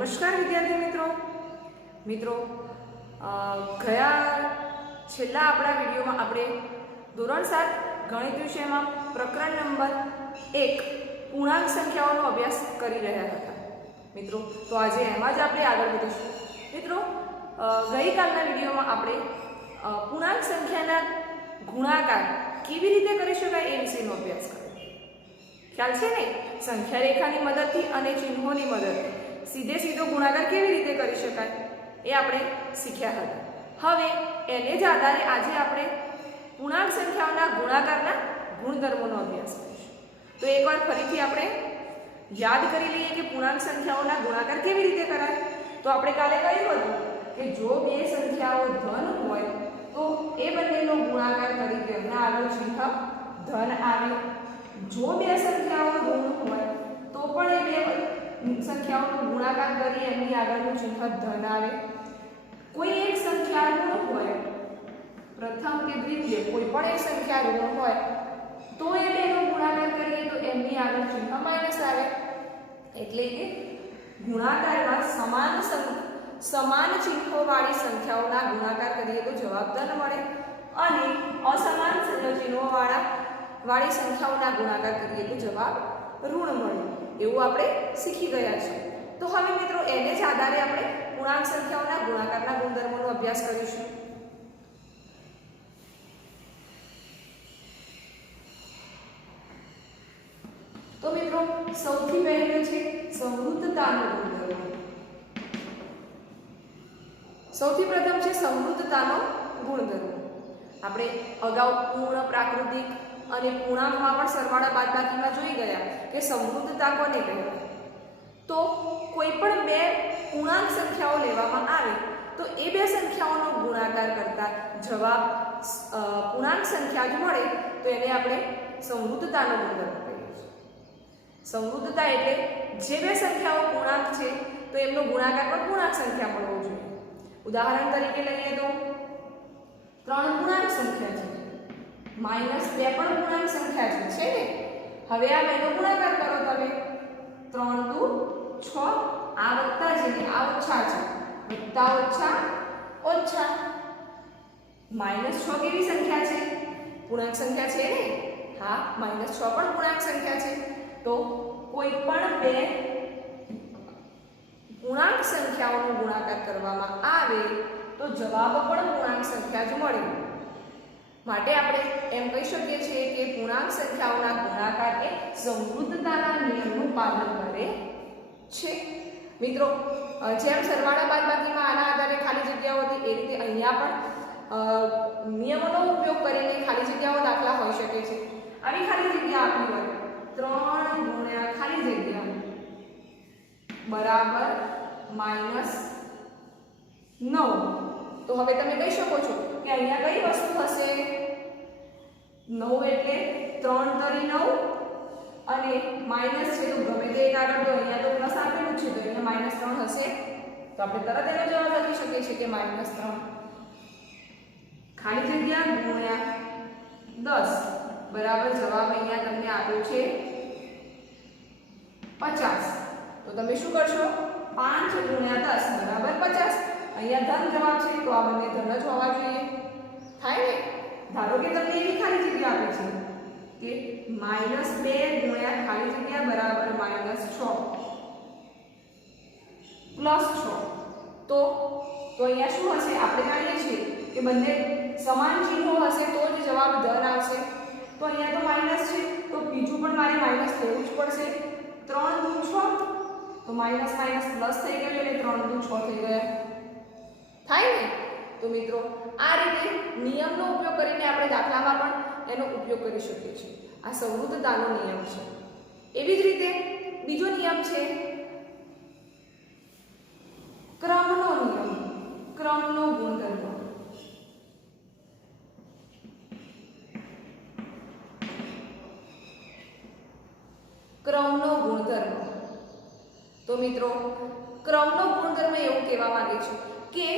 નમસ્કાર વિદ્યાર્થી મિત્રો ગયા છેલ્લા આપણા વિડીયોમાં આપણે ધોરણ 7 ગણિત વિષયમાં પ્રકરણ નંબર 1 પૂર્ણાંક સંખ્યાઓનો અભ્યાસ કરી રહ્યા હતા મિત્રો। તો આજે એમાં જ આપણે આગળ વધીશું મિત્રો। ગઈકાલના વિડીયોમાં આપણે પૂર્ણાંક સંખ્યાના ગુણાકાર કેવી રીતે કરી શકાય એ વિશેનો અભ્યાસ કર્યો। ખ્યાલ છે ને? સંખ્યા રેખાની મદદથી અને ચિહ્નોની મદદથી સીધો ગુણાકાર કેવી રીતે કરી શકાય એ આપણે શીખ્યા હતા। હવે એને જ આધારે આજે આપણે પૂર્ણાંક સંખ્યાઓના ગુણાકારના ગુણધર્મોનો અભ્યાસ કરીશું। તો એકવાર ફરીથી આપણે યાદ કરી લઈએ કે પૂર્ણાંક સંખ્યાઓના ગુણાકાર કેવી રીતે કરાય। તો આપણે કાલે કહ્યું હતું કે જો બે સંખ્યાઓ ધન હોય તો એ બંનેનો ગુણાકાર કરી તેમના આગળ ચિહ્ન ધન આવે। જો બે સંખ્યાઓ ઋણ હોય તો પણ એ બે સંખ્યાઓનો ગુણાકાર કરી એમની આગળનું ચિહ્ન ધન આવે। કોઈ એક સંખ્યા ઋણ હોય, પ્રથમ કે દ્વિતીય કોઈ પણ એક સંખ્યા ઋણ હોય તો એ બેનો ગુણાકાર કરીએ તો એમની આગળ ચિહ્ન માઈનસ આવે। એટલે કે ગુણાકારમાં સમાન ચિહ્નોવાળી સંખ્યાઓના ગુણાકાર કરીએ તો જવાબ ધન મળે અને અસમાન ચિહ્નોવાળી સંખ્યાઓના ગુણાકાર કરીએ તો જવાબ ઋણ મળે। એવું આપણે શીખી ગયા છીએ। તો હવે મિત્રો એને જ આધારે આપણે પૂર્ણાંક સંખ્યાઓના ગુણાકારના ગુણધર્મોનો અભ્યાસ કરીશું। તો મિત્રો સૌથી પહેલું છે સમૃદ્ધતાનો ગુણધર્મ। સૌથી પ્રથમ છે સમૃદ્ધતાનો ગુણધર્મ। આપણે અગાઉ પૂર્ણ, પ્રાકૃતિક અને પૂર્ણાંકમાં પણ સરવાળા બાદબાકીમાં જોઈ ગયા કે સમૃદ્ધતા કોને કહેવાય। તો કોઈ પણ બે પૂર્ણાંક સંખ્યાઓ લેવામાં આવે તો એ બે સંખ્યાઓનો ગુણાકાર કરતા જવાબ પૂર્ણાંક સંખ્યા જ મળે તો એને આપણે સમૃદ્ધતાનો ગુણધર્મ કહીએ છીએ। સમૃદ્ધતા એટલે જે બે સંખ્યાઓ પૂર્ણાંક છે તો એમનો ગુણાકાર પણ પૂર્ણાંક સંખ્યા મળવો જોઈએ। ઉદાહરણ તરીકે લઈએ તો 3 પૂર્ણાંક સંખ્યા છે, -2 પણ પૂર્ણાંક સંખ્યા છે ને। હવે આ બેનો ગુણાકાર કરો તમે, 3 દુ 6, આ વત્તા છે ને આ ઓછા છે, વત્તા ઓછા ઓછા। -6 કેવી સંખ્યા છે? પૂર્ણાંક સંખ્યા છે ને? હા, -6 પણ પૂર્ણાંક સંખ્યા છે। તો કોઈ પણ બે પૂર્ણાંક સંખ્યાઓનો ગુણાકાર કરવામાં આવે તો જવાબ પણ પૂર્ણાંક સંખ્યા જ મળે। માટે આપણે એમ કહી શકીએ છીએ કે પૂર્ણાંક સંખ્યાઓના ગુણાકાર એ સમૃદ્ધતાના નિયમનું પાલન કરે છે। મિત્રો જેમ સરવાળા બાદબાકીમાં આના આધારે ખાલી જગ્યાઓ હતી એ રીતે અહીંયા પણ નિયમોનો ઉપયોગ કરીને ખાલી જગ્યાઓ દાખલા હોઈ શકે છે। આવી ખાલી જગ્યા આપી હોય 3 ગુણ્યા ખાલી જગ્યા બરાબર -9। તો હવે તમે કહી શકો છો કે અહીંયા કઈ વસ્તુ થશે? 9 એટલે 3 તરી 9 અને માઈનસ છે તો ગમે તે એક આગળ તો અહીંયા તો પ્લસ આપેલું છે તો અહીંયા -3 હશે। તો આપણે તરત એનો જવાબ લખી શકીએ છીએ કે -3 ખાલી જગ્યા ગુણ્યા 10 બરાબર જવાબ અહીંયા તમને આપ્યો છે 50। તો તમે શું કરશો? 5 ગુણ્યા 10 બરાબર 50। અહીંયા ધન જવાબ છે તો આ બંને ધન જ હોવા જોઈએ, થાય ને? ધારો કે તમને એવી ખાલી જગ્યા આપી છે કે -2 ગુણ્યા ખાલી જગ્યા બરાબર -6 +6। તો અહીંયા શું હશે? આપણે જાણીએ છીએ કે બંને સમાન ચિહ્નો હશે તો જ જવાબ ધન આવશે। તો અહીંયા તો માઈનસ છે તો બીજું પણ મારે માઈનસ થવું જ પડશે। 3 દુ 6 તો માઈનસ માઈનસ પ્લસ થઈ ગયું એટલે 3 દુ 6 થઈ ગયા, થાય ને? તો મિત્રો આ રીતે નિયમનો ઉપયોગ કરીને આપણે દાખલામાં પણ એનો ઉપયોગ કરી શકીએ છીએ। આ સમૃદ્ધતાનો નિયમ છે। એવી જ રીતે બીજો નિયમ છે ક્રમનો નિયમ, ક્રમનો ગુણધર્મ। ક્રમનો ગુણધર્મ તો મિત્રો ક્રમનો ગુણધર્મ એવું કહેવા માંગે છે કે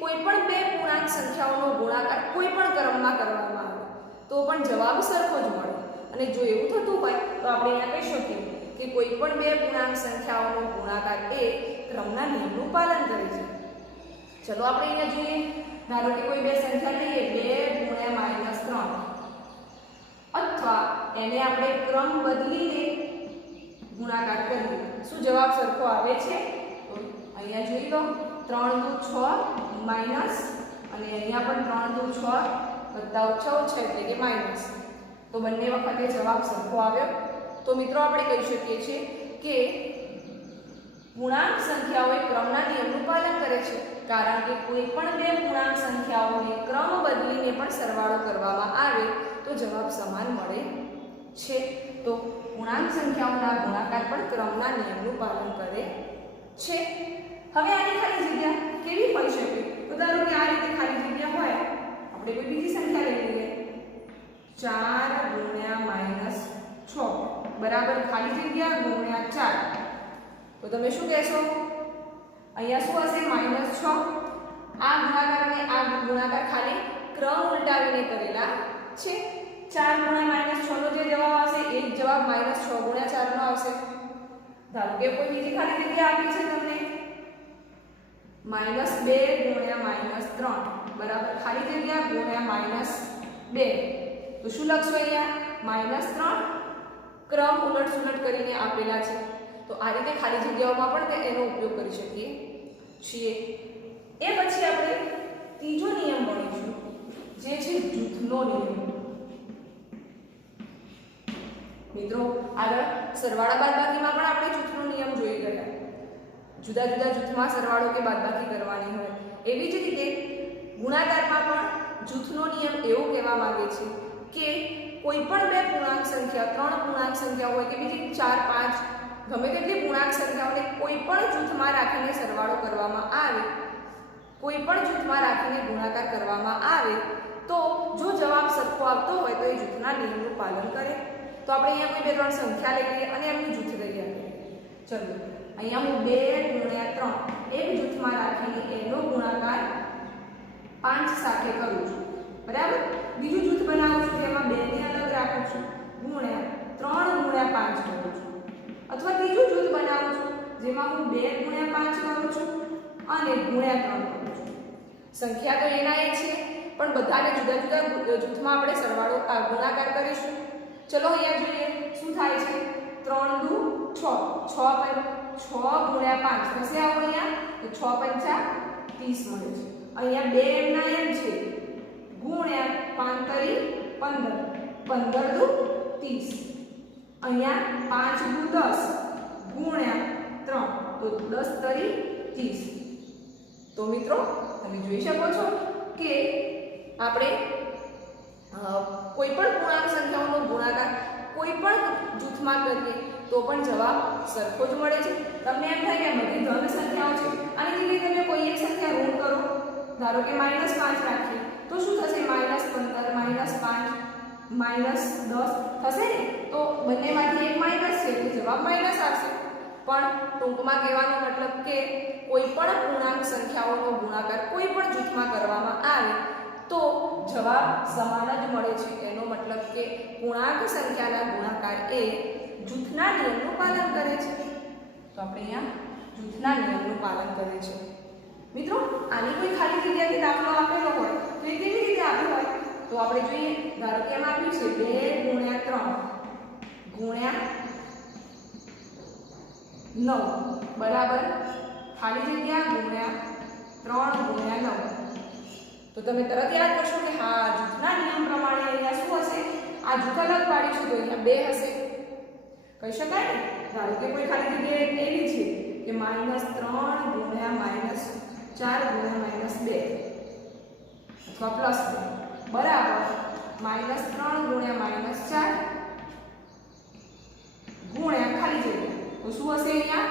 કોઈ પણ બે પૂર્ણાંક સંખ્યાઓનો ગુણાકાર કોઈ પણ ક્રમમાં કરવામાં આવે તો પણ જવાબ સરખો જ મળે। અને જો એવું થતું હોય તો આપણે અહીંયા કહી શકીએ કે કોઈ પણ બે પૂર્ણાંક સંખ્યાઓનો ગુણાકાર એ ક્રમના નિયમનું પાલન કરે છે. ચલો આપણે અહીંયા જોઈએ. ધારો કે કોઈ બે સંખ્યા લઈએ 2 ગુણ્યા -3 અથવા એને આપણે ક્રમ બદલીને ગુણાકાર કરીએ. શું જવાબ સરખો આવે છે? તો અહીંયા જોઈ લો 3 દુ 6 માઈનસ અને અહીંયા પણ 3 દુ 6 વત્તા ઓછા ઓછા એટલે કે માઈનસ. તો બંને વખતે જવાબ સરખો આવ્યો. તો મિત્રો આપણે કહી શકીએ છીએ કે પૂર્ણાંક સંખ્યાઓ એ ક્રમના નિયમનું પાલન કરે છે, કારણ કે કોઈ પણ બે પૂર્ણાંક સંખ્યાઓને ક્રમ બદલીને પણ સરવાળો કરવામાં આવે તો જવાબ સમાન મળે છે. તો પૂર્ણાંક સંખ્યાઓના ગુણાકાર પણ ક્રમના નિયમનું પાલન કરે છે. હવે આની ખાલી જગ્યા કેવી હોઈ શકે? તો ધારો કે આ રીતે ખાલી જગ્યા હોય, આપણે કોઈ બીજી સંખ્યા લઈ લઈએ 4 ગુણ્યા -6 બરાબર ખાલી જગ્યા ગુણ્યા 4. તો તમે શું કહેશો? અહીંયા શું હશે? -6. આ ગુણાકાર અને આ ગુણાકાર ખાલી ક્રમ ઉલટાવીને કરેલા છે. 4 ગુણ્યા -6 નો જે જવાબ આવશે એ જ જવાબ -6 ગુણ્યા 4 નો આવશે. ધારો કે કોઈ બીજી ખાલી જગ્યા આપી છે તમને -2 ગુણ્યા -3 બરાબર ખાલી જગ્યા ગુણ્યા -2. તો શું લખશો અહીંયા? -3 ક્રમ ઉલટ-સુલટ કરીને આપેલા છે. તો આ રીતે ખાલી જગ્યાઓમાં પણ એનો ઉપયોગ કરી શકીએ છીએ. એ પછી આપણે ત્રીજો નિયમ ભણીશું જે છે જૂથનો નિયમ. મિત્રો આગળ સરવાળા બાદબાકીમાં પણ આપણે જૂથનો નિયમ જોઈ ગયા. જુદા જુદા જૂથમાં સરવાળો કે બાદબાકી કરવાની હોય, એવી જ રીતે ગુણાકારમાં પણ જૂથનો નિયમ એવો કહેવા માંગે છે કે કોઈ પણ બે પૂર્ણાંક સંખ્યા, 3 પૂર્ણાંક સંખ્યા હોય કે બીજી 4 5 ગમે તેટલી પૂર્ણાંક સંખ્યાઓને કોઈ પણ જૂથમાં રાખીને સરવાળો કરવામાં આવે, કોઈ પણ જૂથમાં રાખીને ગુણાકાર કરવામાં આવે તો જો જવાબ સરખો આવતો હોય તો એ જૂથના નિયમનું પાલન કરે. તો આપણે અહીંયા કોઈ 2 3 સંખ્યા લઈ લઈએ અને એમનું જૂથ કરી આપીએ. ચલો અહીંયા હું 2 ગુણ્યા 3 એક જૂથમાં રાખીને એનો ગુણાકાર 5 સાથે કરું છું. બરાબર. બીજું જૂથ બનાવું છું જેમાં 2 ને અલગ રાખું છું ગુણ્યા 3 ગુણ્યા 5 કરું છું. અથવા ત્રીજું જૂથ બનાવું છું જેમાં હું 2 ગુણ્યા 5 કરું છું અને ગુણ્યા 3 કરું છું. સંખ્યા તો એના એ છે પણ બધાને જુદા જુદા જૂથમાં આપણે સરવાળો ગુણાકાર કરીશું. ચલો અહીંયા જોઈએ શું થાય છે. 3 દુ 6 6 ગુણ્યા 5 થશે. આવો અહીંયા તો 6 5 30 મળે છે. અહીંયા 2 એમના એમ છે ગુણ્યા 5 તરી 15 15 દુ 30. અહીંયા 5 દુ 10 ગુણ્યા 3 તો 10 તરી 30. તો મિત્રો તમે જોઈ શકો છો કે આપણે કોઈ પણ પૂર્ણાંક સંખ્યાઓનો ગુણાકાર કોઈ પણ જૂથમાં કરીએ તો પણ જવાબ સરખો જ મળે છે. તમને એમ થાય કે બધી ધન સંખ્યાઓ છે અને જે તમે કોઈ એક સંખ્યા ઋણ કરો, ધારો કે -5 રાખીએ તો શું થશે? -15 -5 -10 થશે ને. તો બંનેમાંથી એક માઈનસ છે એટલે જવાબ માઈનસ આવશે. પણ ટૂંકમાં કહેવાનો મતલબ કે કોઈ પણ પૂર્ણાંક સંખ્યાઓનો ગુણાકાર કોઈ પણ જૂથમાં કરવામાં આવે તો જવાબ સમાન જ મળે છે. એનો મતલબ કે પૂર્ણાંક સંખ્યાના ગુણાકાર એ જૂથના નિયમનું પાલન કરે છે. તો આપણે અહીંયા જૂથના નિયમનું પાલન કરે છે. મિત્રો આની કોઈ ખાલી જગ્યાથી દાખલો આપેલો હોય તો એ કેવી રીતે આપ્યો હોય? તો આપણે જોઈએ. ધારો કે એમ આપ્યું છે 2 ગુણ્યા 3 ગુણ્યા 9 બરાબર ખાલી જગ્યા ગુણ્યા 3 ગુણ્યા 9. તો તમે તરત યાદ કરશો કે હા જૂથના નિયમ પ્રમાણે અહીંયા શું હશે? આ જૂથ અલગ પાડીશું તો અહીંયા 2 હશે. કહી શકાય ને. ધારો કે કોઈ ખાલી જગ્યા એવી છે કે -3 ગુણ્યા -4 ગુણ્યા -2 અથવા +2 બરાબર -3 ગુણ્યા -4 ગુણ્યા ખાલી જગ્યા. તો શું હશે અહીંયા?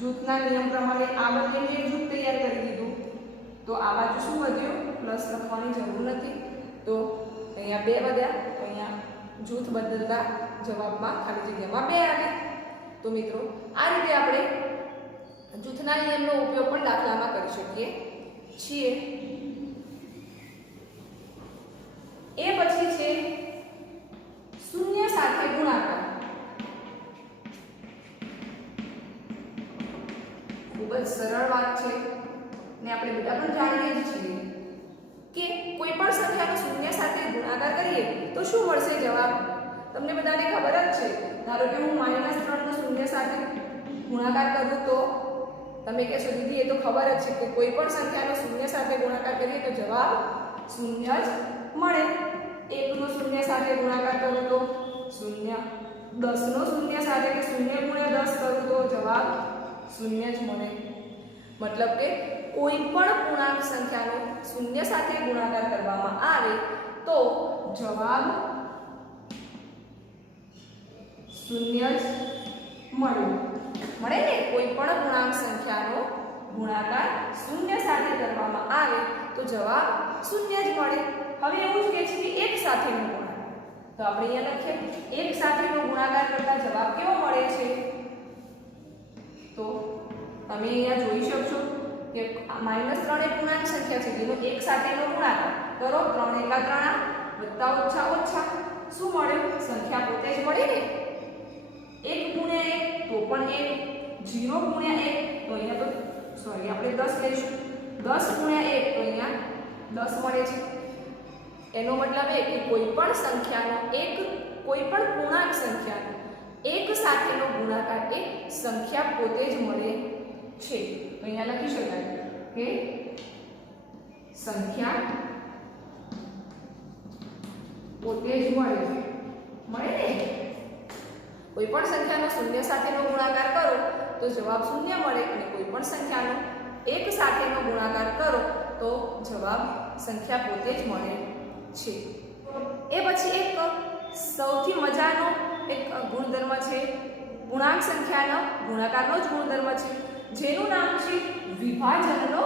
જૂથના નિયમ પ્રમાણે આ બંનેને એક જૂથ તૈયાર કરી દીધું. તો આ બાજુ શું વધ્યું? પ્લસ લખવાની જરૂર નથી. તો અહીંયા 2 વધ્યા. તો અહીંયા જૂથ બદલતા જવાબમાં ખાલી જગ્યામાં 2 આવે. તો મિત્રો આ રીતે આપણે જૂથના નિયમનો ઉપયોગ પણ દાખલામાં કરી શકીએ છીએ. એ પછી છે શૂન્ય સાથે ગુણાકાર. ખૂબ જ સરળ વાત છે ને આપણે બધા પણ જાણીએ જ છીએ કે કોઈ પણ સંખ્યાનો શૂન્ય સાથે ગુણાકાર કરીએ તો શું મળશે જવાબ? તમને બધાને ખબર જ છે. ધારો કે હું -3 નો શૂન્ય સાથે ગુણાકાર કરું તો તમે કહેશો દીદી એ તો ખબર જ છે કે કોઈ પણ સંખ્યાનો શૂન્ય સાથે ગુણાકાર કરીએ તો જવાબ શૂન્ય જ મળે. 1 નો શૂન્ય સાથે ગુણાકાર કરું તો શૂન્ય, 10 નો શૂન્ય સાથે કે 0 × 10 કરું તો જવાબ શૂન્ય જ મળે. મતલબ કે કોઈ પણ પૂર્ણાંક સંખ્યાનો શૂન્ય સાથે ગુણાકાર કરવામાં આવે તો જવાબ શૂન્ય જ મળે ને. કોઈ પણ પૂર્ણાંક સંખ્યાનો ગુણાકાર શૂન્ય સાથે કરવામાં આવે તો જવાબ શૂન્ય જ મળે. હવે એવું જ કહે છે કે એક સાથેનો ગુણાકાર, તો આપણે અહીંયા લખીએ એક સાથેનો ગુણાકાર કરતા જવાબ કેવો મળે છે? તો તમે અહીંયા જોઈ શકશો કે -3 એ પૂર્ણાંક સંખ્યા છે જેનો એક સાથેનો ગુણાકાર કરો 3 × 3 વત્તા ઓછા ઓછા શું મળે? સંખ્યા પોતે જ મળે ને. 1 × 1 તો પણ 1, 0 × 1 તો અહીંયા તો સોરી આપણે 10 લઈશું, 10 × 1 તો અહીંયા 10 મળે છે. એનો મતલબ એ કે કોઈ પણ સંખ્યાનો કોઈ પણ પૂર્ણાંક સંખ્યાનો એક સાથેનો ગુણાકાર એ સંખ્યા પોતે જ મળે છે. તો અહીંયા લખી શકાય કે સંખ્યા પોતે જ મળે ને. કોઈ પણ સંખ્યાનો શૂન્ય સાથેનો ગુણાકાર કરો તો જવાબ શૂન્ય મળે અને કોઈ પણ સંખ્યાનો એક સાથેનો ગુણાકાર કરો તો જવાબ સંખ્યા પોતે જ મળે છે. એ પછી એક સૌથી મજાનો એક ગુણધર્મ છે પૂર્ણાંક સંખ્યાનો ગુણાકારનો જ ગુણધર્મ છે જેનું નામ છે વિભાજનનો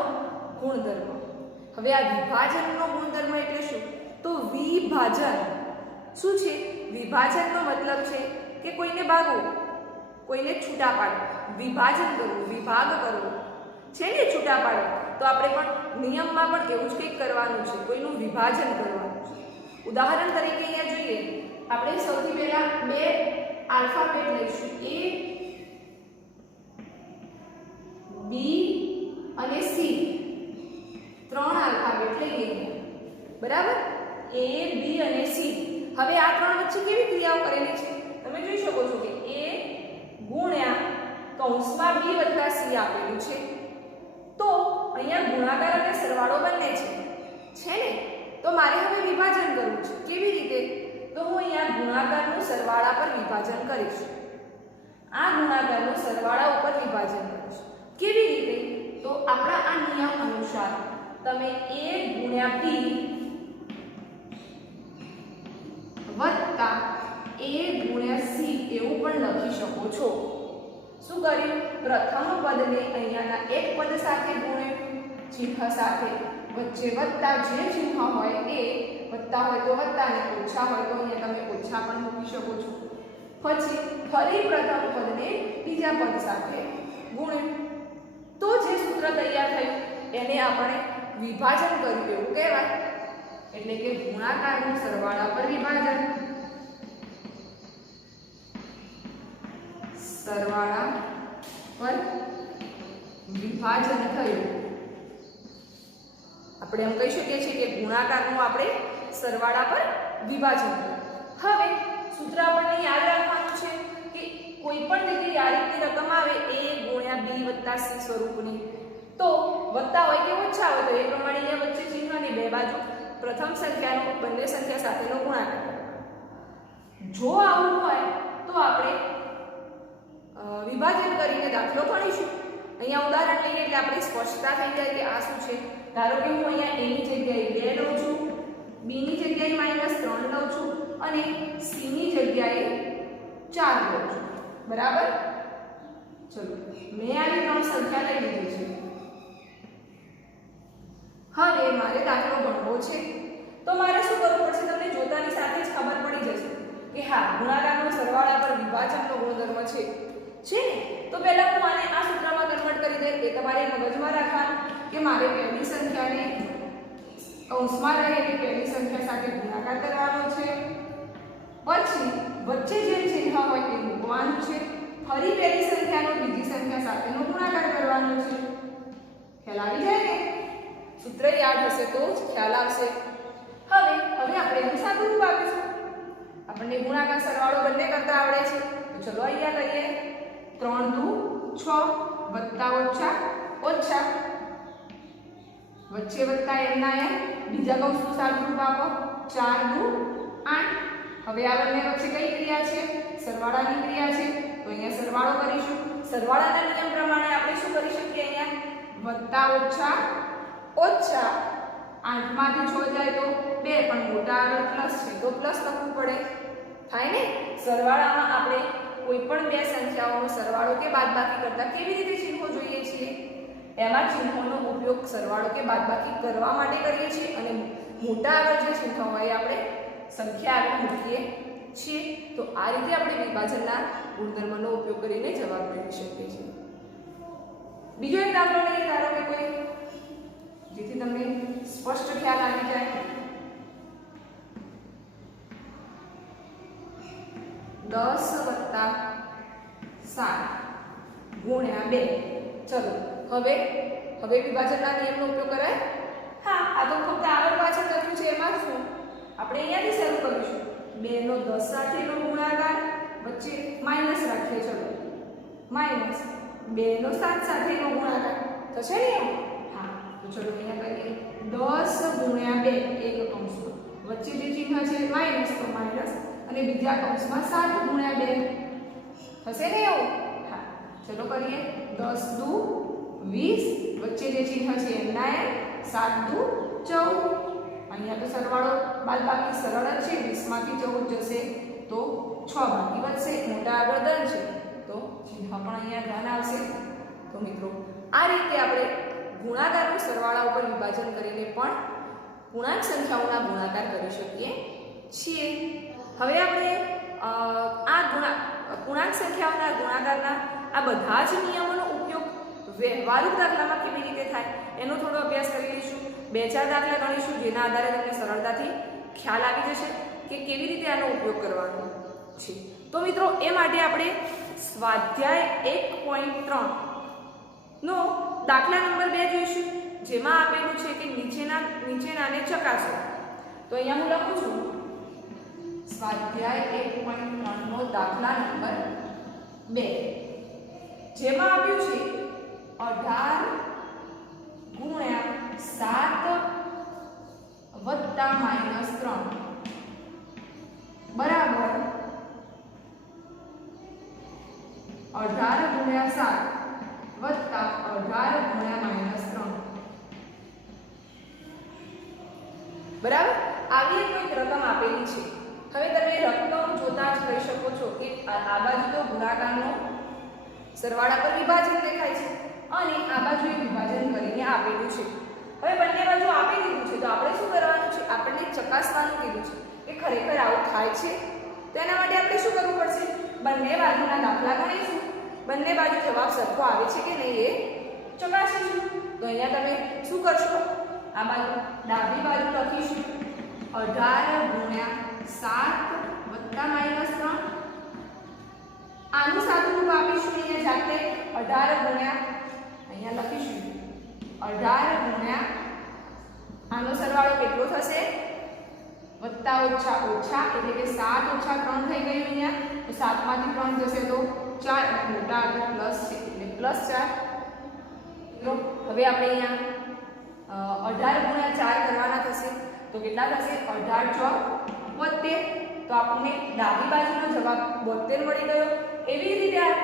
ગુણધર્મ. હવે આ વિભાજનનો ગુણધર્મ એટલે શું? તો વિભાજન શું છે? વિભાજનનો મતલબ છે કે કોઈને ભાગવું, કોઈને છૂટા પાડવું, વિભાજન કરવું, વિભાગ કરવો છે ને, છૂટા પાડવું. તો આપણે પણ નિયમમાં પણ એવું જ કંઈક કરવાનું છે, કોઈનું વિભાજન કરવાનું છે. ઉદાહરણ તરીકે અહીંયા જોઈએ, આપણે સૌથી પહેલા બે આલ્ફાબેટ લઈશું, A, B અને C. 3 આલ્ફાબેટ લઈએ, બરાબર? A, B અને C. હવે આ ત્રણ વચ્ચે કેવી ક્રિયાઓ કરેલી છે તમે જોઈ શકો છો કે A ગુણ્યા કૌંસમાં B વત્તા C આપેલું છે. તો અહીંયા ગુણાકાર અને સરવાળો બંને છે ને. તો મારે હવે વિભાજન કરવું છે. કેવી રીતે? તો હું અહીંયા ગુણાકારનું સરવાળા પર વિભાજન કરીશ, આ ગુણાકારનું સરવાળા ઉપર વિભાજન કરીશ. કેવી રીતે? તો આપણા આ નિયમ અનુસાર તમે A ગુણ્યા B વત્તા A ગુણ્યા C એવું પણ લખી શકો છો. શું કર્યું? પ્રથમ પદને અહીંયાના એક પદ સાથે ગુણ્યું, ચિહ્ન સાથે, વચ્ચે વત્તા જે ચિહ્ન હોય એ વત્તા હોય તો વત્તા અને ઓછા હોય તો અહીંયા તમે ઓછા પણ મૂકી શકો છો. પછી ફરી પ્રથમ પદને બીજા પદ સાથે ગુણ્યું તો જે સૂત્ર તૈયાર થયું એને આપણે વિભાજન કર્યું એવું કહેવાય. એટલે કે ગુણાકારનું સરવાળા પર વિભાજન, સરવાળા પર વિભાજન થયું. આપણે એમ કહી શકીએ છીએ કે ગુણાકારનું આપણે સરવાળા પર વિભાજન કર્યું. હવે સૂત્ર આપણને યાદ રાખવાનું છે કે કોઈ પણ જગ્યાએ આ રીતની રકમ આવે A ગુણ્યા B વત્તા C સ્વરૂપની, તો વત્તા હોય કે ઓછા હોય તો એ પ્રમાણે અહીંયા વચ્ચે ચિહ્નની બે બાજુ પ્રથમ સંખ્યાનો બંને સંખ્યા સાથેનો ગુણાકાર. જો આવું હોય તો આપણે વિભાજન કરીને દાખલો ગણીશું. અહીંયા ઉદાહરણ લઈએ એટલે આપણે સ્પષ્ટતા થઈ જાય કે આ શું છે. ધારો કે હું અહીંયા A ની જગ્યાએ 2 લઉં છું, B ની જગ્યાએ -3 લઉં છું અને C ની જગ્યાએ 4 લઉં છું, બરાબર? ચલો મેં આવી ત્રણ સંખ્યા લઈ લીધી છે. હવે મારે દાખલો ગણવો છે તો મારે શું કરવું પડશે? તમને જોતાની સાથે જ ખબર પડી જશે કે હા ગુણાકારનો સરવાળા પર વિભાજનનો ગુણધર્મ છે ને. તો પહેલા હું આને આ સૂત્રમાં કન્વર્ટ કરી દે. એ તમારે મગજમાં રાખવાનું કે મારે પહેલી સંખ્યાને કૌંસમાં રહેલી પહેલી સંખ્યા સાથે ગુણાકાર કરવાનો છે, પછી વચ્ચે જે ચિહ્ન હોય એ મૂકવાનું છે, ફરી પહેલી સંખ્યાનો બીજી સંખ્યા સાથેનો ગુણાકાર કરવાનો છે. ખ્યાલ આવી જાય ને? સૂત્ર યાદ હશે તો જ ખ્યાલ આવશે. હવે આપણે એનું સાદું રૂપ આપીશું. આપણને ગુણાકાર સરવાળો બંને કરતા આવડે છે, તો ચલો અહીંયા કરીએ. 3 દુ 6 વત્તા ઓછા ઓછા વચ્ચે વત્તા એમના એમ, બીજા કૌંસનું સાદું રૂપ આપો. 4 દુ 8. હવે આ બંને વચ્ચે કઈ ક્રિયા છે? સરવાળાની ક્રિયા છે, તો અહીંયા સરવાળો કરીશું. સરવાળાના નિયમ પ્રમાણે આપણે શું કરી શકીએ? અહીંયા વત્તા ઓછા ઓછા 8 માંથી 6 જાય તો 2, પણ મોટા આગળ પ્લસ છે તો પ્લસ લખવું પડે. થાય ને? સરવાળામાં આપણે કોઈ પણ બે સંખ્યાઓનો સરવાળો કે બાદબાકી કરતા કેવી રીતે ચિહ્નો જોઈએ છીએ? એમાં ચિહ્નોનો ઉપયોગ સરવાળો કે બાદબાકી કરવા માટે કરીએ છીએ, અને મોટા આગળ જે ચિહ્ન હોય આપણે સંખ્યા આગળ મૂકીએ છીએ. તો આ રીતે આપણે વિભાજનના ગુણધર્મનો ઉપયોગ કરીને જવાબ મેળવી શકીએ છીએ. બીજો એક દાખલો લઈએ, ધારો કે કોઈ, જેથી તમને સ્પષ્ટ ખ્યાલ આવી જાય. 10 વત્તા 7 ગુણ્યા 2. ચલો હવે વિભાજનના નિયમનો ઉપયોગ કરાય. હા, આ તો ફક્ત આગળ પાછળ લખ્યું છે, એમાં શું આપણે અહીંયાથી શરૂ કરીશું. 2 નો 10 સાથેનો ગુણાકાર, વચ્ચે માઈનસ રાખીએ. ચલો માઈનસ 2 નો 7 સાથેનો ગુણાકાર થશે ને? હા, તો ચલો અહીંયા કરીએ. 10 ગુણ્યા 2 એક કૌંસમાં, વચ્ચે જે ચિહ્ન છે માઈનસ, તો માઈનસ, અને બીજા કૌંસમાં 7 ગુણ્યા 2 થશે ને એવું? હા, ચલો કરીએ. 10 દુ 20, વચ્ચે જે ચિહ્ન છે એમના એમ, 7 દુ 14. અહીંયા તો સરવાળો બાદબાકી સરળ જ છે. 20 માંથી 14 જશે તો 6 બાકી વધશે. મોટા આગળ ધન છે તો ચિહ્ન પણ અહીંયા ધન આવશે. તો મિત્રો આ રીતે આપણે ગુણાકારનું સરવાળા ઉપર વિભાજન કરીને પણ પૂર્ણાંક સંખ્યાઓના ગુણાકાર કરી શકીએ છીએ. હવે આપણે પૂર્ણાંક સંખ્યાઓના ગુણાકારના આ બધા જ નિયમોનો ઉપયોગ વ્યવહારિક દાખલામાં કેવી રીતે થાય એનો થોડો અભ્યાસ કરી લઈશું. 2-4 દાખલા ગણીશું, જેના આધારે તમને સરળતાથી ખ્યાલ આવી જશે કે કેવી રીતે આનો ઉપયોગ કરવાનો છે. તો મિત્રો એ માટે આપણે સ્વાધ્યાય 1.3 નો દાખલા નંબર 2 જોઈશું, જેમાં આપેલું છે કે નીચેનાને ચકાસો. તો અહીંયા હું લખું છું સ્વાધ્યાય 1.3 નો દાખલા નંબર 2, જેમાં આપ્યું છે 18 ગુણ્યા 7 વત્તા -3 બરાબર 18 ગુણ્યા 7 વત્તા 18 ગુણ્યા -3. બરાબર? આવી એક કોઈક રકમ આપેલી છે. હવે તમે રકમ જોતા જ કહી શકો છો કે આ બાજુ તો ગુણાકારનો સરવાળા પર વિભાજન દેખાય છે, અને આ બાજુ એ વિભાજન કરીને આપેલું છે. હવે બંને બાજુ આપી દીધું છે, તો આપણે શું કરવાનું છે? આપણને ચકાસવાનું કીધું છે કે ખરેખર આવું થાય છે. તેના માટે આપણે શું કરવું પડશે? બંને બાજુના દાખલા ગણીશું, બંને બાજુ જવાબ સરખો આવે છે કે નહીં એ ચકાસીશું. તો અહીંયા તમે શું કરશો? આ બાજુ ડાબી બાજુ લખીશું 18 ગુણ્યા 7 વત્તા -3. આનું સાદું રૂપ આપીશું અહીંયા જાતે. 18 ગુણ્યા અહીંયા લખીશું 18 ગુણ્યા આનો સરવાળો કેટલો થશે? વત્તા ઓછા ઓછા, એટલે કે 7 ઓછા 3 થઈ ગયું અહીંયા. તો 7 માંથી 3 જશે તો 4, મોટા આગળ પ્લસ છે એટલે +4. તો હવે આપણે અહીંયા 18 ગુણ્યા 4 કરવાના થશે, તો કેટલા થશે? 18 ચોક 72. તો આપણને ડાબી બાજુનો જવાબ 72 મળી ગયો. એવી રીતે આ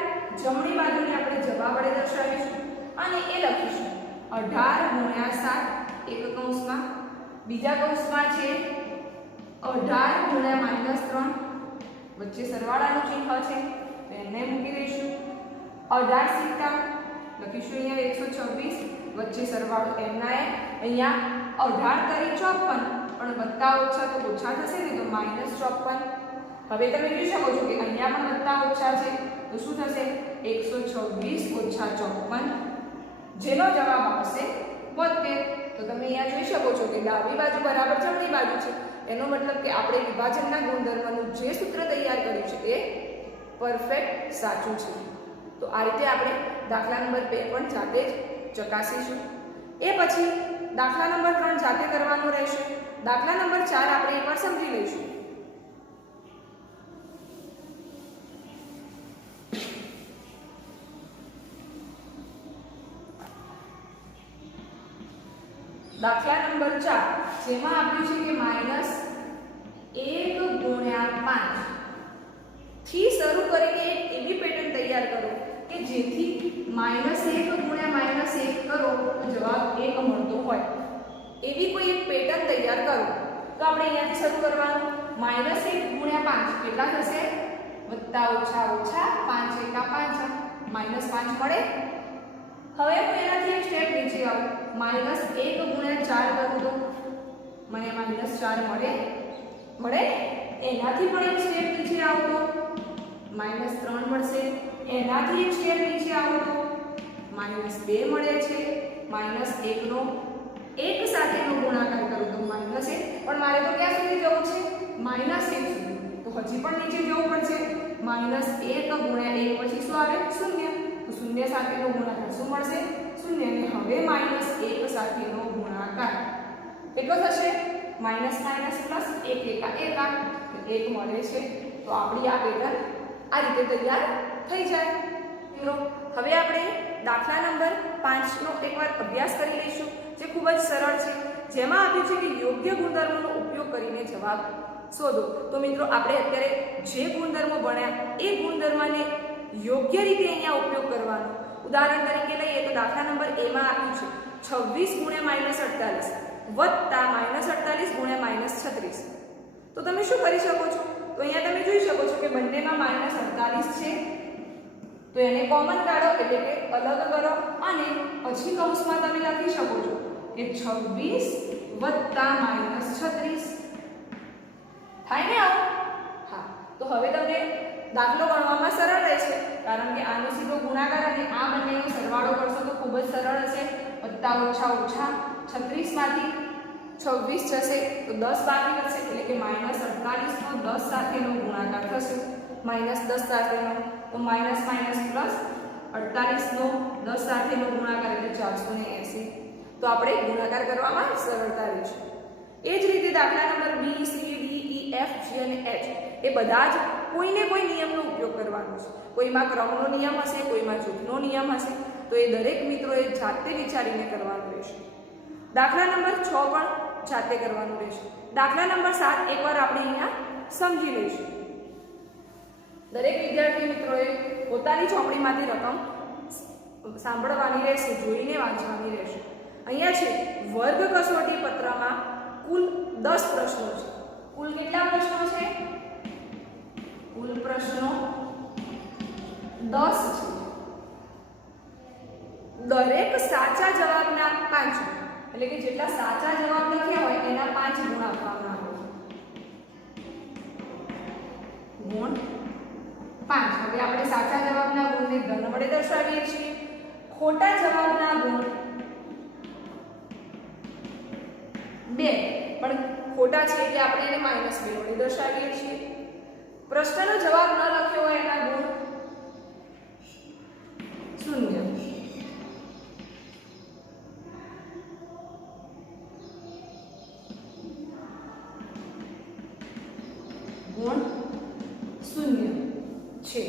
જમણી બાજુને આપણે જવાબ વડે દર્શાવીશું અને એ લખીશું 18 ગુણ્યા 7 એક કૌંસમાં, બીજા કૌંસમાં છે 18 ગુણ્યા -3, વચ્ચે સરવાળાનું ચિહ્ન છે તો એને મૂકી દઈશું. 18 સિક્કા લખીશું અહીંયા 126, વચ્ચે સરવાળો એમના એ. અહીંયા 18 કરી 54, પણ વત્તા ઓછા તો ઓછા થશે ને, તો -54. હવે તમે જોઈ શકો છો કે અહીંયા પણ વત્તા ઓછા છે, તો શું થશે? 126 ઓછા 54, જેનો જવાબ આવશે 72. તો તમે અહીંયા જોઈ શકો છો કે ડાબી બાજુ બરાબર જમણી બાજુ છે. એનો મતલબ કે આપણે વિભાજનના ગુણધર્મનું જે સૂત્ર તૈયાર કર્યું છે તે પરફેક્ટ સાચું છે. તો આ રીતે આપણે દાખલા નંબર 2 પણ જાતે જ ચકાસીશું. એ પછી દાખલા નંબર 3 જાતે કરવાનો રહેશે. દાખલા નંબર 4 આપણે એકવાર સમજી લઈશું. દાખલા નંબર 4 જેમાં આપ્યું છે કે -1/5 થી શરૂ કરીને એક એવી પેટર્ન તૈયાર કરો કે જેથી -1/-1 કરો તો જવાબ 1 મળતો હોય. એવી કોઈ એક પેટર્ન તૈયાર કરો. તો આપણે અહીંયાથી શરૂ કરવાનું. -1/5 કેટલા થશે? વત્તા ઓછા ઓછા 5 એકા 5 -5 મળે. હવે હું એનાથી એક સ્ટેપ નીચે આવું. -1/4 કરું તો મને -4 મળે. એનાથી પણ એક સ્ટેપ નીચે આવું તો -3 મળશે. એનાથી એક સ્ટેપ નીચે આવું તો -2 મળે છે. -1 નો 1 સાથેનો ગુણાકાર કરું તો -1, પણ મારે તો ક્યાં સુધી જવું છે? -1 સુધી. તો હજી પણ નીચે જવું પડશે. -1 × 1 પછી શું આવે? 0. તો 0 સાથેનો ગુણાકાર શું મળશે? 0. અને હવે -1 સાથેનો ગુણાકાર કેટલો થશે? -1 એકા 1 મળે છે. તો આપણી આ પેટર્ન આ રીતે તૈયાર થઈ જાય. હવે આપણે દાખલા નંબર 5 નો એકવાર અભ્યાસ કરી લઈશું, જે ખૂબ જ સરળ છે. જેમાં આપ્યું છે કે યોગ્ય ગુણધર્મોનો ઉપયોગ કરીને જવાબ શોધો. તો મિત્રો આપણે અત્યારે જે ગુણધર્મો ભણ્યા એ ગુણધર્મને યોગ્ય રીતે અહીંયા ઉપયોગ કરવાનો. ઉદાહરણ તરીકે લઈએ તો દાખલા નંબર A માં આપ્યું છે 26 × -48 વત્તા -48 × -36. તો તમે શું કરી શકો છો? તો અહીંયા તમે જોઈ શકો છો કે બંનેમાં -48 છે. તો એને કોમન કાઢો એટલે કે અલગ કરો અને પછી કૌંસમાં તમે લખી શકો છો કે 26 વત્તા -36 થાય ને આવું? હા. તો હવે તમને દાખલો ગણવામાં સરળ રહેશે, કારણ કે આનો સીધો ગુણાકાર અને આ બંનેનો સરવાળો કરશો તો ખૂબ જ સરળ હશે. વત્તા ઓછા ઓછા 36 માંથી 26 જશે તો 10 બાકી વધશે, એટલે કે -48 નો 10 સાથેનો ગુણાકાર થશે. -10 સાથેનો તો માઇનસ પ્લસ 48 નો 10 સાથેનો ગુણાકાર એટલે 480. તો આપણે ગુણાકાર કરવામાં સરળતા રહેશે. એ જ રીતે દાખલા number B, C, D, E, F, G અને H એ બધા જ કોઈને કોઈ નિયમનો ઉપયોગ કરવાનો છે. કોઈમાં ક્રમનો નિયમ હશે, કોઈમાં જૂથનો નિયમ હશે. તો એ દરેક મિત્રોએ જાતે વિચારીને કરવાનું રહેશે. દાખલા નંબર 6 પણ જાતે કરવાનું રહેશે. દાખલા નંબર 7 એકવાર આપણે અહીંયા સમજી લઈશું. દરેક વિદ્યાર્થી મિત્રોએ પોતાની ચોપડીમાંથી રકમ સાંભળવાની રહેશે, જોઈને વાંચવાની રહેશે. અહીંયા છે વર્ગ કસોટી પત્રમાં કુલ 10 પ્રશ્નો છે. કુલ કેટલા પ્રશ્નો છે? કુલ પ્રશ્નો 10 છે. દરેક સાચા જવાબના 5, એટલે કે જેટલા સાચા જવાબ લખ્યા હોય એના 5 ગુણ આપવામાં આવે છે. ગુણ 5. હવે આપણે સાચા જવાબના ગુણને ધન વડે દર્શાવીએ છીએ. ખોટા જવાબના ગુણ 2, પણ ખોટા છે એટલે આપણે એને -2 વડે દર્શાવીએ છીએ. પ્રશ્નનો જવાબ ન લખ્યો હોય એના ગુણ 0. ગુણ 0 છે.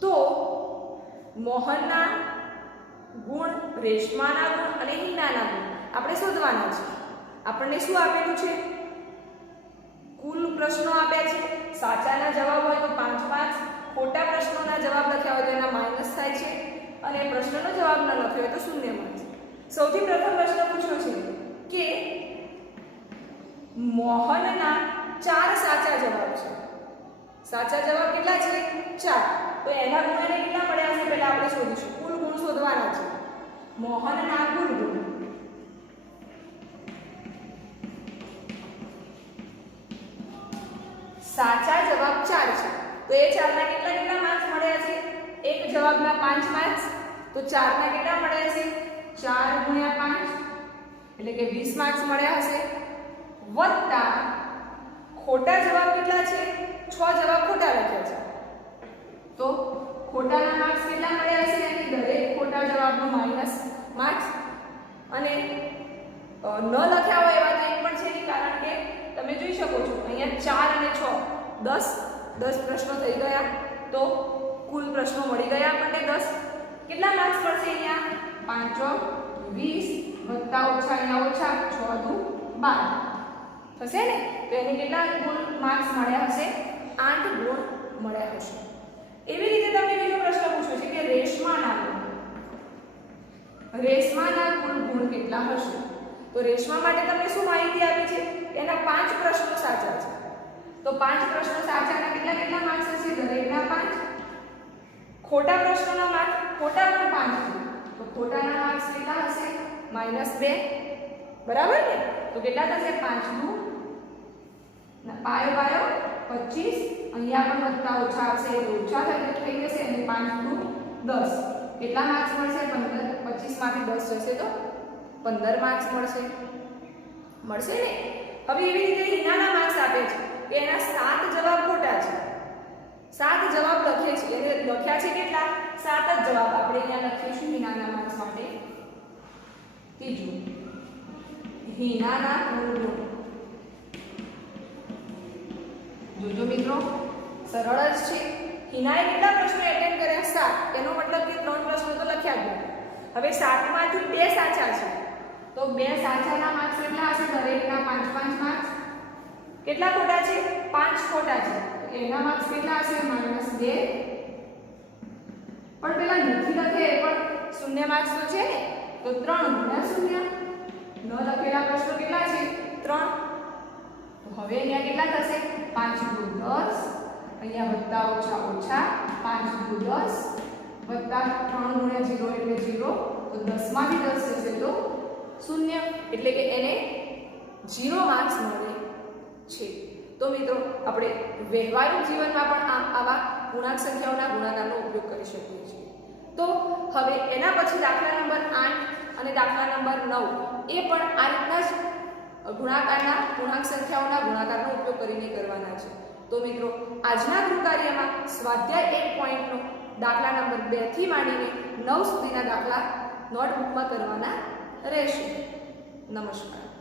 તો મોહનના ગુણ, રેશમાના ગુણ અને હિનાના ગુણ આપણે શોધવાના છે. આપણને શું આપેલું છે? કુલ પ્રશ્નો આપ્યા છે. સાચાના જવાબ હોય તો 5, ખોટા પ્રશ્નોના જવાબ લખ્યા હોય તો એના માઈનસ થાય છે અને પ્રશ્નનો જવાબ ન લખ્યો હોય તો 0 મળે છે. સૌથી પ્રથમ પ્રશ્ન પૂછ્યો છે કે મોહનના 4 સાચા જવાબ છે. સાચા જવાબ કેટલા છે? 4. તો એના ગુણ એને કેટલા મળ્યા છે પહેલા આપણે શોધીશું. કુલ ગુણ શોધવાના છે. મોહનના કુલ ગુણ સાચા જવાબ 4 છે. તો એ 4 ના કેટલા માર્ક્સ મળ્યા છે? એક જવાબના 5 માર્ક્સ. તો 4 ના કેટલા મળ્યા છે? 4 × 5 એટલે કે 20 માર્ક્સ મળ્યા હશે. વત્તા ખોટા જવાબ કેટલા છે? 6 જવાબ ખોટા લખ્યા છે. તો ખોટાના માર્ક્સ કેટલા મળ્યા છે? અને દરેક ખોટા જવાબનો માઈનસ માર્ક્સ. ન લખ્યા હોય એવા તો એક પણ છે નહીં, કારણ કે તમે જોઈ શકો છો અહીંયા 4 અને 6 10 પ્રશ્નો થઈ ગયા, તો કુલ પ્રશ્નો મળી ગયા આપણને 10. કેટલા માર્ક્સ મળશે અહીંયા? 5 20 વત્તા ઓછા અહીંયા ઓછા 6 દુ 12 થશે ને. તો એને કેટલા ગુણ માર્ક્સ મળ્યા હશે? 8 ગુણ મળ્યા હશે. એવી રીતે તમને બીજો પ્રશ્ન પૂછ્યો છે કે રેશમાના કુલ ગુણ કેટલા હશે? તો રેશમા માટે તમને શું માહિતી આપી છે? એના 5 પ્રશ્નો સાચા છે. તો 5 પ્રશ્નો સાચાના કેટલા માર્ક્સ હશે? દરેકના 5. ખોટા પ્રશ્નોના માર્ક્સ ખોટા પણ 5 છે. તો ખોટાના માર્ક્સ કેટલા હશે? -2. બરાબર ને? તો કેટલા થશે? 5 દુ પાયો 25. અહીંયા પણ વત્તા ઓછા આવશે એટલે ઓછા થઈ જશે અને 5 દુ 10. કેટલા માર્ક્સ મળશે? 15. 25 માંથી 10 જશે તો 15 માર્ક્સ મળશે ને. હવે એવી રીતે હિનાના માર્ક્સ આપે છે કે એના 7 જવાબ ખોટા છે. 7 જવાબ લખે છે, એને લખ્યા છે કેટલા? 7 જ જવાબ આપણે અહીંયા લખીશું હિનાના માર્ક્સ માટે. ત્રીજું, હિનાના કુલ ગુણ. જોજો મિત્રો, સરળ જ છે. હિનાએ કેટલા પ્રશ્નો એટેન્ડ કર્યા? 7. એનો મતલબ કે 3 પ્રશ્નો તો લખ્યા જ નથી. હવે 7 માંથી 2 સાચા છે, તો 2 સાચાના માર્ક્સ કેટલા હશે? દરેકના 5 માર્ક્સ. કેટલા ખોટા છે? 5 ખોટા છે. એના માર્ક્સ કેટલા હશે? -2. પણ પેલા નથી લખે એ પણ શૂન્ય માર્ક્સ તો છે ને, તો 3 ગુણ્યા 0. ન લખેલા પ્રશ્નો કેટલા છે? 3. તો હવે અહીંયા કેટલા થશે? 5 દુ 10. અહીંયા વત્તા ઓછા ઓછા 5 દુ 10 વત્તા 3 ગુણ્યા 0 એટલે 0. તો 10 માંથી 10 જશે તો 0, એટલે કે એને 0 માર્ક્સ મળે છે. તો મિત્રો, આપણે વ્યવહારિક જીવનમાં પણ આવા પૂર્ણાંક સંખ્યાઓના ગુણાકારનો ઉપયોગ કરી શકીએ છીએ. તો હવે એના પછી દાખલા નંબર 8 અને દાખલા નંબર 9 એ પણ આ રીતના જ પૂર્ણાંક સંખ્યાઓના ગુણાકારનો ઉપયોગ કરીને કરવાના છે. તો મિત્રો, આજના ગૃહકાર્યમાં સ્વાધ્યાય 1 પોઈન્ટનો દાખલા નંબર 2 થી માંડીને 9 સુધીના દાખલા નોટબુકમાં કરવાના રહેશે. નમસ્કાર.